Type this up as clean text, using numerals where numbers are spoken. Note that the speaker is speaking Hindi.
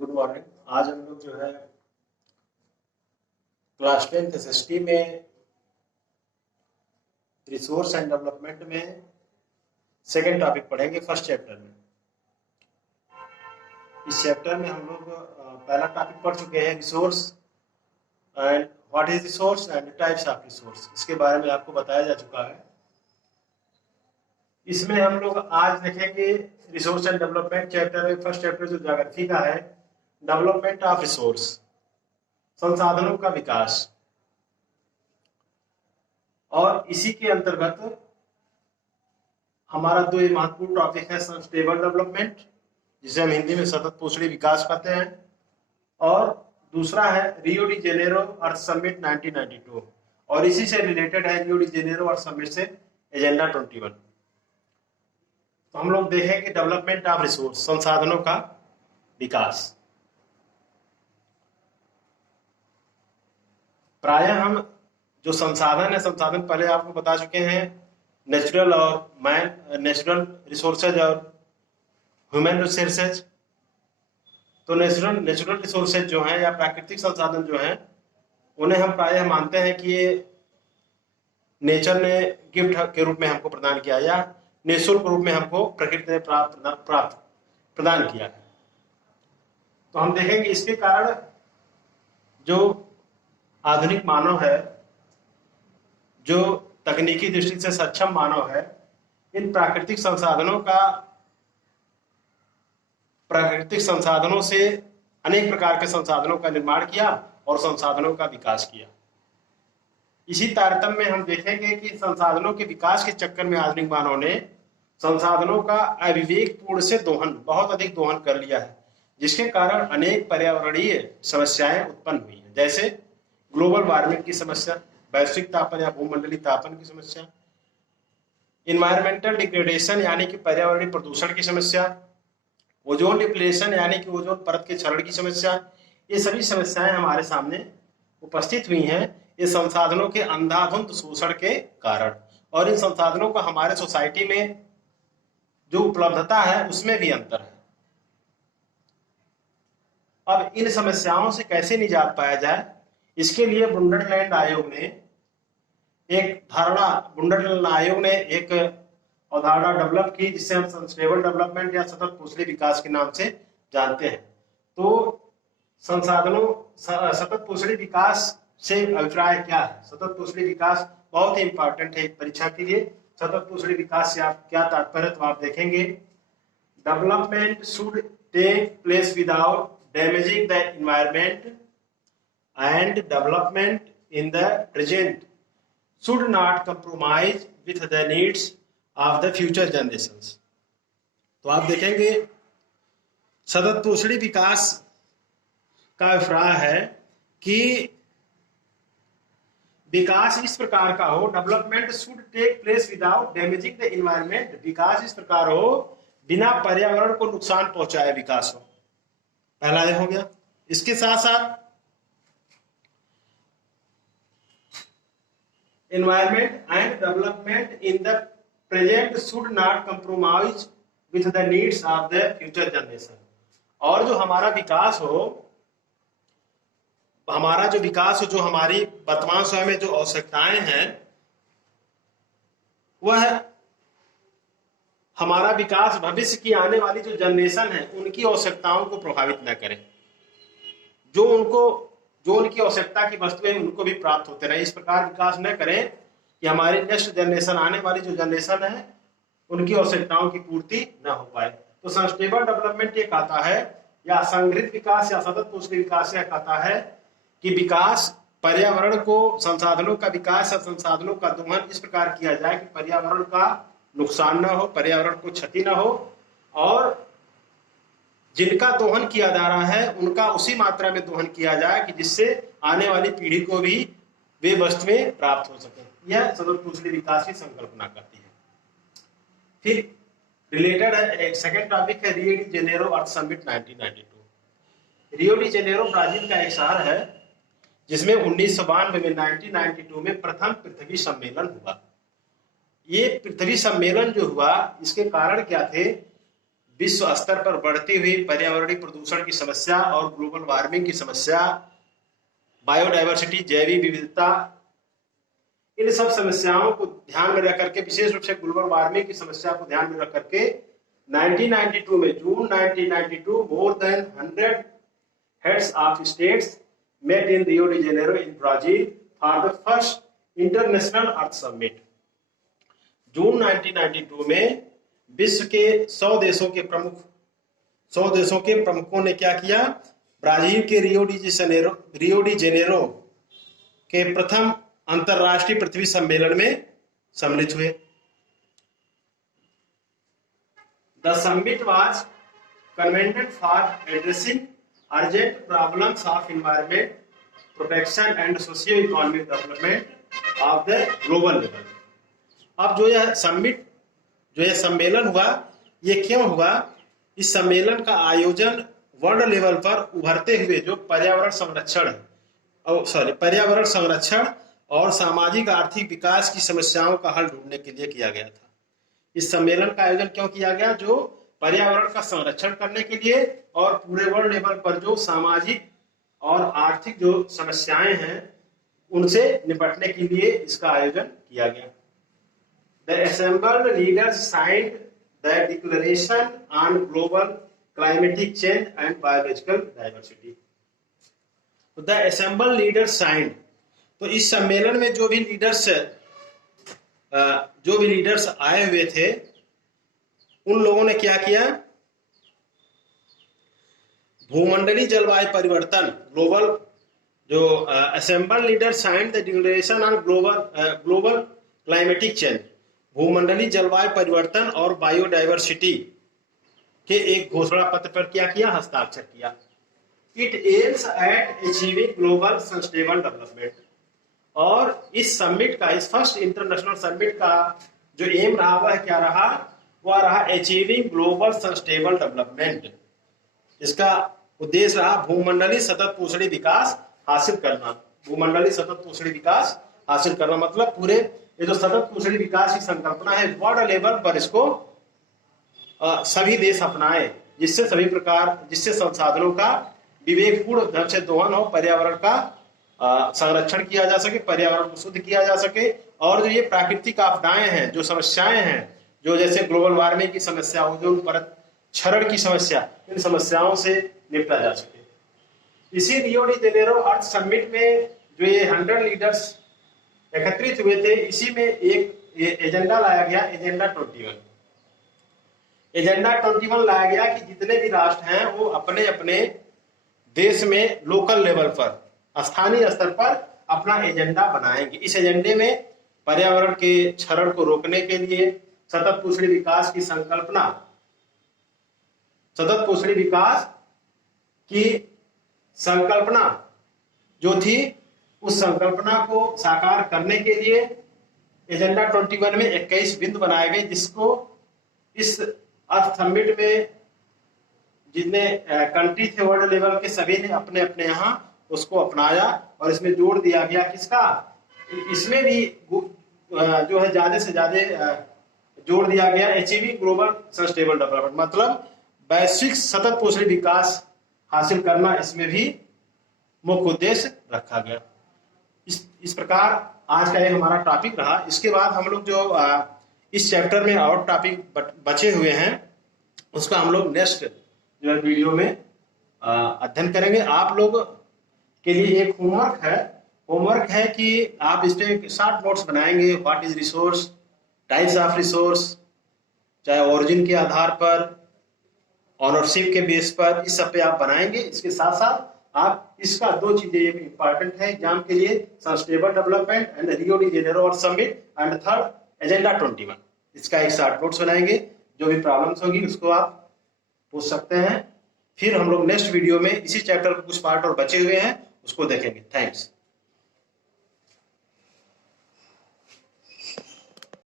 Good morning. आज हम लोग जो है क्लास 10th एसएसटी में रिसोर्स एंड डेवलपमेंट में सेकेंड टॉपिक पढ़ेंगे फर्स्ट चैप्टर में। इस चैप्टर में हम लोग पहला टॉपिक पढ़ चुके हैं resource and what is resource and types of resource. इसके बारे में आपको बताया जा चुका है। इसमें हम लोग आज देखेंगे रिसोर्स एंड डेवलपमेंट चैप्टर में फर्स्ट चैप्टर जो ज्योग्राफी का है, डेवलपमेंट ऑफ रिसोर्स, संसाधनों का विकास। और इसी के अंतर्गत हमारा दो महत्वपूर्ण टॉपिक है, सस्टेनेबल डेवलपमेंट जिसे हम हिंदी में सतत पोषणीय विकास कहते हैं, और दूसरा है Rio de Janeiro Earth Summit 1992 और इसी से रिलेटेड है Rio de Janeiro Earth summit से एजेंडा 21। तो हम लोग देखेंगे डेवलपमेंट ऑफ रिसोर्स, संसाधनों का विकास। प्रायः हम जो संसाधन है, संसाधन पहले आपको बता चुके हैं, नेचुरल और नेचुरल रिसोर्सेज और ह्यूमन रिसोर्सेज। तो नेचुरल रिसोर्सेज जो हैं या प्राकृतिक संसाधन जो हैं, उन्हें हम प्रायः मानते हैं कि ये नेचर ने गिफ्ट के रूप में हमको प्रदान किया या निःशुल्क रूप में हमको प्रकृति ने प्रदान किया है। तो हम देखेंगे इसके कारण जो आधुनिक मानव है, जो तकनीकी दृष्टि से सक्षम मानव है, इन प्राकृतिक संसाधनों से अनेक प्रकार के संसाधनों का निर्माण किया और संसाधनों का विकास किया। इसी तारतम्य में हम देखेंगे कि संसाधनों के विकास के चक्कर में आधुनिक मानव ने संसाधनों का अविवेकपूर्ण से बहुत अधिक दोहन कर लिया है, जिसके कारण अनेक पर्यावरणीय समस्याएं उत्पन्न हुई हैं, जैसे ग्लोबल वार्मिंग की समस्या, वैश्विक तापन या भूमंडलीय तापन की समस्या, इन्वायरमेंटल डिग्रेडेशन यानी कि पर्यावरणीय प्रदूषण की समस्या, ओजोन डिप्लेशन यानी कि ओजोन परत के क्षरण की समस्या। ये सभी समस्याएं हमारे सामने उपस्थित हुई हैं ये संसाधनों के अंधाधुंध शोषण के कारण, और इन संसाधनों का हमारे सोसाइटी में जो उपलब्धता है उसमें भी अंतर है। अब इन समस्याओं से कैसे निजात पाया जाए, इसके लिए बुंदेलखंड आयोग ने एक अवधारणा डेवलप की, जिसे हम सस्टेनेबल डेवलपमेंट या सतत पोषणीय विकास के नाम से जानते हैं। तो सतत पोषणीय विकास से अभिप्राय क्या है? सतत पोषणीय विकास बहुत ही इंपॉर्टेंट है परीक्षा के लिए। सतत पोषणीय विकास से आप क्या तात्पर्य, तो आप देखेंगे development should take place without damaging the environment and development in the present should not compromise with the needs of the future generations। तो आप देखेंगे सतत पोषणीय विकास का अभिप्राय है कि विकास इस प्रकार का हो, development should take place without damaging the environment, विकास इस प्रकार हो बिना पर्यावरण को नुकसान पहुंचाए विकास हो। पहला ये हो गया। इसके साथ साथ environment and development in the present should not compromise with the needs of the future generation। और जो हमारा विकास हो, जो हमारी वर्तमान समय में जो आवश्यकताएं हैं, वह हमारा विकास भविष्य की आने वाली जो जनरेशन है उनकी आवश्यकताओं को प्रभावित न करे। जो उनकी आवश्यकता की वस्तुएं उनको भी प्राप्त होते रहे। इस प्रकार विकास न करें कि हमारी नेक्स्ट जनरेशन, आने वाली जो जनरेशन है, उनकी आवश्यकताओं की पूर्ति न हो पाए। तो सस्टेनेबल डेवलपमेंट ये कहता है, या संग्रहित विकास या सतत पोषणीय विकास यह कहता है कि विकास पर्यावरण को, संसाधनों का विकास या संसाधनों का दोहन इस प्रकार किया जाए कि पर्यावरण का नुकसान न हो, पर्यावरण को क्षति न हो, और जिनका दोहन किया जा रहा है उनका उसी मात्रा में दोहन किया जाए कि जिससे आने वाली पीढ़ी को भी वे वस्तुएं प्राप्त हो सके। यह सतत पोषणीय विकास की संकल्पना करती है। फिर रिलेटेड है एक सेकंड टॉपिक है Rio de Janeiro Earth Summit 1992। Rio de Janeiro Brazil का एक शहर है जिसमें 1992 में प्रथम पृथ्वी सम्मेलन हुआ। ये पृथ्वी सम्मेलन जो हुआ, इसके कारण क्या थे? विश्व स्तर पर बढ़ती हुई पर्यावरणीय प्रदूषण की समस्या और ग्लोबल वार्मिंग की समस्या, बायोडाइवर्सिटी जैविक विविधता, इन सब समस्याओं को ध्यान में रख करके, विशेष रूप से ग्लोबल वार्मिंग की समस्या को ध्यान में रख करके 1992 में, जून 1992, more than 100 heads of states met in Rio de Janeiro in Brazil for the first International Earth Summit. जून 1992 में विश्व के 100 देशों के प्रमुखों ने क्या किया? ब्राजील के रियो डी जेनेरो के प्रथम अंतरराष्ट्रीय पृथ्वी सम्मेलन में सम्मिलित हुए। The summit was convened for addressing urgent problems of environment protection and socio-economic development of the global level. अब जो यह सम्मेलन हुआ, ये क्यों हुआ? इस सम्मेलन का आयोजन वर्ल्ड लेवल पर उभरते हुए जो पर्यावरण संरक्षण और सामाजिक आर्थिक विकास की समस्याओं का हल ढूंढने के लिए किया गया था। इस सम्मेलन का आयोजन क्यों किया गया? जो पर्यावरण का संरक्षण करने के लिए और पूरे वर्ल्ड लेवल पर जो सामाजिक और आर्थिक जो समस्याएं हैं उनसे निपटने के लिए इसका आयोजन किया गया। The assembled leaders signed the Declaration on Global Climatic Change and Biological Diversity. The assembled leaders signed, तो इस सम्मेलन में जो भी लीडर्स आए हुए थे उन लोगों ने क्या किया? भूमंडलीय जलवायु परिवर्तन, ग्लोबल जो assemble leader sign the declaration on global climatic change, भूमंडलीय जलवायु परिवर्तन और बायोडाइवर्सिटी के एक घोषणा पत्र पर क्या किया? हस्ताक्षर किया। It aims at achieving global sustainable development. और इस समिट का, इस फर्स्ट इंटरनेशनल समिट का जो एम रहा वह क्या रहा? वह रहा अचीविंग ग्लोबल सस्टेनेबल डेवलपमेंट। इसका उद्देश्य रहा भूमंडलीय सतत पोषणी विकास हासिल करना। भूमंडलीय सतत पोषणी विकास हासिल करना मतलब पूरे ये जो सतत पोषणी विकास की संकल्पना है वर्ल्ड लेवल पर इसको सभी देश अपनाए, जिससे संसाधनों का विवेकपूर्ण ढंग से दोहन हो, पर्यावरण का संरक्षण किया जा सके, पर्यावरण को शुद्ध किया जा सके, और जो ये प्राकृतिक आपदाएं हैं, जो समस्याएं हैं, जो जैसे ग्लोबल वार्मिंग की समस्या हो, जो परत क्षरण की समस्या, इन समस्याओं से निपटा जा सके। इसी रियो डी जेनेरो अर्थ समिट में जो ये 100 लीडर्स एकत्रित हुए थे, इसी में एक एजेंडा लाया गया, एजेंडा 21। एजेंडा 21 लाया गया कि जितने भी राष्ट्र हैं वो अपने अपने देश में लोकल लेवल पर, स्थानीय स्तर पर अपना एजेंडा बनाएंगे। इस एजेंडे में पर्यावरण के क्षरण को रोकने के लिए सतत पोषणी विकास की संकल्पना, सतत पोषणी विकास की संकल्पना जो थी, उस संकल्पना को साकार करने के लिए एजेंडा 21 में 21 बिंदु बनाए गए, जिसको इस अर्थ समिट में जितने कंट्री थे वर्ल्ड लेवल के सभी ने अपने अपने यहाँ उसको अपनाया। और इसमें जोड़ दिया गया किसका? इसमें भी जो है ज्यादा से ज्यादा जोड़ दिया गया अचीविंग ग्लोबल सस्टेनेबल डेवलपमेंट, मतलब वैश्विक सतत पोषणी विकास हासिल करना, इसमें भी मुख्य उद्देश्य रखा गया। इस प्रकार आज का ये हमारा टॉपिक रहा। इसके बाद हम लोग जो इस चैप्टर में और टॉपिक बचे हुए हैं उसका हम लोग नेक्स्ट जो है वीडियो में अध्ययन करेंगे। आप लोग के लिए एक होमवर्क है कि आप इस पे शॉर्ट नोट्स बनाएंगे। What is resource, types of resource, चाहे ओरिजिन के आधार पर, ऑनरशिप के बेस पर, इस सब पे आप बनाएंगे। इसके साथ साथ आप इसका 2 चीजें इंपॉर्टेंट है एग्जाम के लिए, sustainable development and Rio de Janeiro Earth summit, and third agenda 21। इसका एक शॉर्ट नोट्स बनाएंगे। जो भी प्रॉब्लम्स होगी उसको आप पूछ सकते हैं। फिर हम लोग नेक्स्ट वीडियो में इसी चैप्टर के कुछ पार्ट और बचे हुए हैं उसको देखेंगे। थैंक्स।